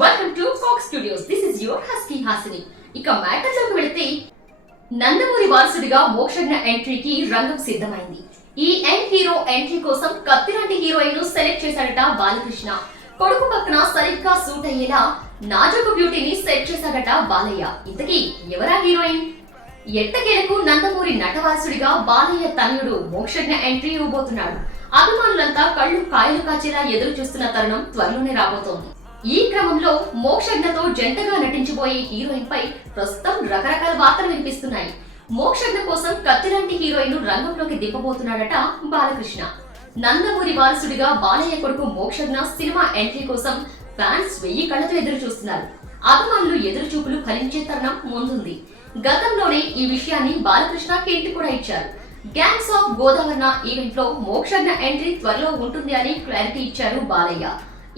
Welcome to Fox Studios. This is your Husky Hasini. ఇక matter లోకి వెళితే నందమూరి వారసుడిగా మోక్షజ్ఞ ఎంట్రీకి రంగం సిద్ధమైంది. ఈ యంగ్ హీరో ఎంట్రీ కోసం కత్తిలాంటి హీరోయిన్ ను సెలెక్ట్ చేశాడట బాలకృష్ణ. కొడుకు పక్కన సరిగ్గా సూట్ అయ్యేలా నాజూకు బ్యూటీని సెట్ చేశాడట బాలయ్య. ఇంతకీ ఎవరా హీరోయిన్? ఎట్టకేలకు నందమూరి నటవారసుడిగా బాలయ్య తనయుడు మోక్షజ్ఞ ఎంట్రీ ఇవ్వబోతున్నాడు. అభిమానులంతా కళ్ళు కాయలు కాచేలా ఎదురు చూస్తున్న తరుణం త్వరలోనే రాబోతోంది. ఈ క్రమంలో మోక్షజ్ఞతో జంటగా నటించబోయే హీరోయిన్ పై ప్రస్తుతం రకరకాల వార్తలు వినిపిస్తున్నాయి. మోక్షజ్ఞ కోసం కత్తిలాంటి హీరోయిన్ రంగంలోకి దింపబోతున్నాడట బాలకృష్ణ. నందమూరి వారసుడిగా బాలయ్య కొడుకు మోక్షజ్ఞ సినిమా ఎంట్రీ కోసం ఫ్యాన్స్ 1000 కళ్ళతో ఎదురు చూస్తున్నారు. అభిమానులు ఎదురు చూపులు ఫలించే తరుణం ముందుంది. గతంలోనే ఈ విషయాన్ని బాలకృష్ణ హింట్ కూడా ఇచ్చారు. గ్యాంగ్స్ ఆఫ్ గోదావరి ఈవెంట్ లో మోక్షజ్ఞ ఎంట్రీ త్వరలో ఉంటుంది అని క్లారిటీ ఇచ్చారు బాలయ్య.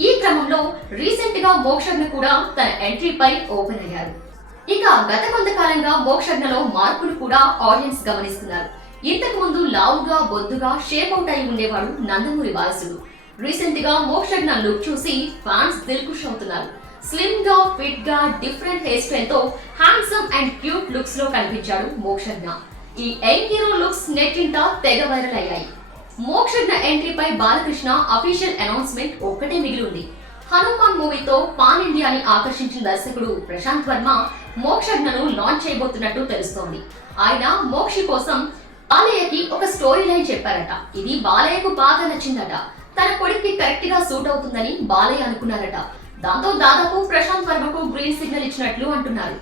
ఈ క్రమంలో రీసెంట్ గా మోక్షజ్ఞ కూడా తన ఎంట్రీ పై ఓపెన్ అయ్యారు. ఇక గత కొంతకాలంగా మోక్షజ్ఞలో మార్పులు కూడా ఆడియన్స్ గమనిస్తున్నారు. ఇంతకు ముందు లావుగా బొద్దుగా షేప్ అవుట్ అయి ఉండేవాడు నందమూరి వారసుడు. రీసెంట్ గా మోక్షజ్ఞ లుక్ చూసి ఫ్యాన్స్ దిల్ ఖుష్ అవుతున్నారు. స్లిమ్ గా ఫిట్ గా డిఫరెంట్ హెయిర్ స్టైల్ తో హ్యాండ్సమ్ అండ్ క్యూట్ లుక్స్ లో కనిపించాడు మోక్షజ్ఞ. ఈ యంగ్ హీరో లుక్స్ నెట్టింట తెగ వైరల్ అయ్యాయి. మోక్షజ్ఞ ఎంట్రీపై బాలకృష్ణ అఫీషియల్ అనౌన్స్మెంట్ ఒక్కటే మిగిలి ఉంది. హనుమాన్ మూవీతో పాన్ ఇండియాని ఆకర్షించిన దర్శకుడు ప్రశాంత్ వర్మ మోక్షజ్ఞను లాంచ్ చేయబోతున్నట్టు తెలుస్తోంది. ఆయన మోక్షి కోసం బాలయ్యకి ఒక స్టోరీ లైన్ చెప్పారట. ఇది బాలయ్యకు బాగా నచ్చిందట. తన కొడుక్కి కరెక్ట్ గా సూట్ అవుతుందని బాలయ్య అనుకున్నారట. దాంతో దాదాపు ప్రశాంత్ వర్మకు గ్రీన్ సిగ్నల్ ఇచ్చినట్లు అంటున్నారు.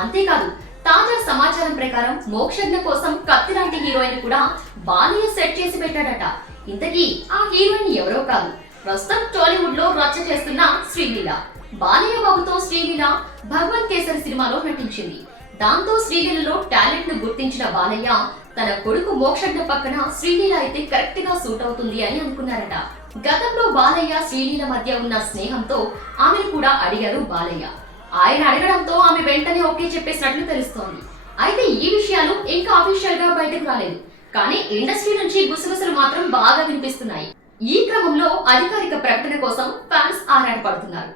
అంతేకాదు, తాజా సమాచారం ప్రకారం మోక్షజ్ఞ కోసం కత్తి లాంటి హీరోయిన్ కూడా బాలయ్య సెట్ చేసి పెట్టాడట. ఇంతకీ ఆ హీరోయిన్ ఎవరో కాదు, ప్రస్తుతం టాలీవుడ్ లో రచ్చ చేస్తున్న శ్రీలీల. బాలయ్య బాబుతో శ్రీలీల భగవంత్ కేసరి సినిమాలో నటించింది. దాంతో శ్రీలీలలో టాలెంట్ ను గుర్తించిన బాలయ్య తన కొడుకు మోక్షజ్ఞ పక్కన శ్రీలీల అయితే కరెక్ట్ గా సూట్ అవుతుంది అని అనుకున్నారట. గతంలో బాలయ్య శ్రీలీల మధ్య ఉన్న స్నేహంతో ఆమెను కూడా అడిగారు బాలయ్య. ఆయన అడగడంతో ఆమె వెంటనే ఓకే చెప్పేసినట్లు తెలుస్తోంది. అయితే ఈ విషయాలు ఇంకా అఫీషియల్ గా బయటకు రాలేదు. కానీ ఇండస్ట్రీ నుంచి గుసగుసలు మాత్రం బాగా వినిపిస్తున్నాయి. ఈ క్రమంలో అధికారిక ప్రకటన కోసం ఫ్యాన్స్ ఆరాటపడుతున్నారు.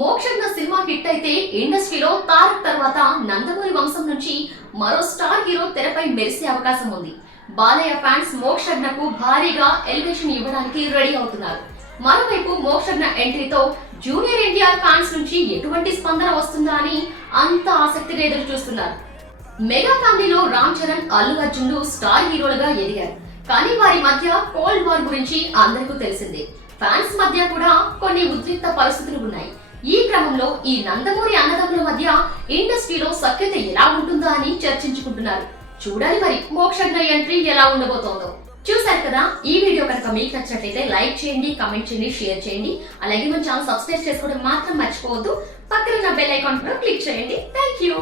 మోక్షజ్ఞ సినిమా హిట్ అయితే ఇండస్ట్రీలో తారక్ తర్వాత నందమూరి వంశం నుంచి మరో స్టార్ హీరో తెరపై మెరిసే అవకాశం ఉంది. బాలయ్య ఫ్యాన్స్ మోక్షజ్ఞకు భారీగా ఎలివేషన్ ఇవ్వడానికి రెడీ అవుతున్నారు. మరోవైపు మోక్షజ్ఞ ఎంట్రీతో జూనియర్ ఎన్టీఆర్ ఫ్యాన్స్ నుంచి ఎటువంటి స్పందన వస్తుందా అని అంత ఆసక్తిగా ఎదురు చూస్తున్నారు. మెగా ఫ్యామిలీలో రామ్ చరణ్, అల్లు అర్జున్లు స్టార్ హీరోలుగా ఎదిగారు. కానీ వారి మధ్య కోల్డ్ వార్ గురించి అందరికీ తెలిసిందే. ఫ్యాన్స్ మధ్య కూడా కొన్ని ఉద్రిక్త పరిస్థితులు ఉన్నాయి. ఈ క్రమంలో ఈ నందమూరి అన్నదమ్ముల మధ్య ఇండస్ట్రీలో సఖ్యత ఎలా ఉంటుందా అని చర్చించుకుంటున్నారు. చూడాలి మరి మోక్షజ్ఞ ఎంట్రీ ఎలా ఉండబోతోందో. చూసారు కదా, ఈ వీడియో కనుక మీకు నచ్చినట్లయితే లైక్ చేయండి, కమెంట్ చేయండి, షేర్ చేయండి. అలాగే మన ఛానల్ సబ్స్క్రైబ్ చేసుకోవడం మాత్రం మర్చిపోవద్దు. పక్కన ఉన్న బెల్ ఐకాన్ కూడా క్లిక్ చేయండి. Thank you.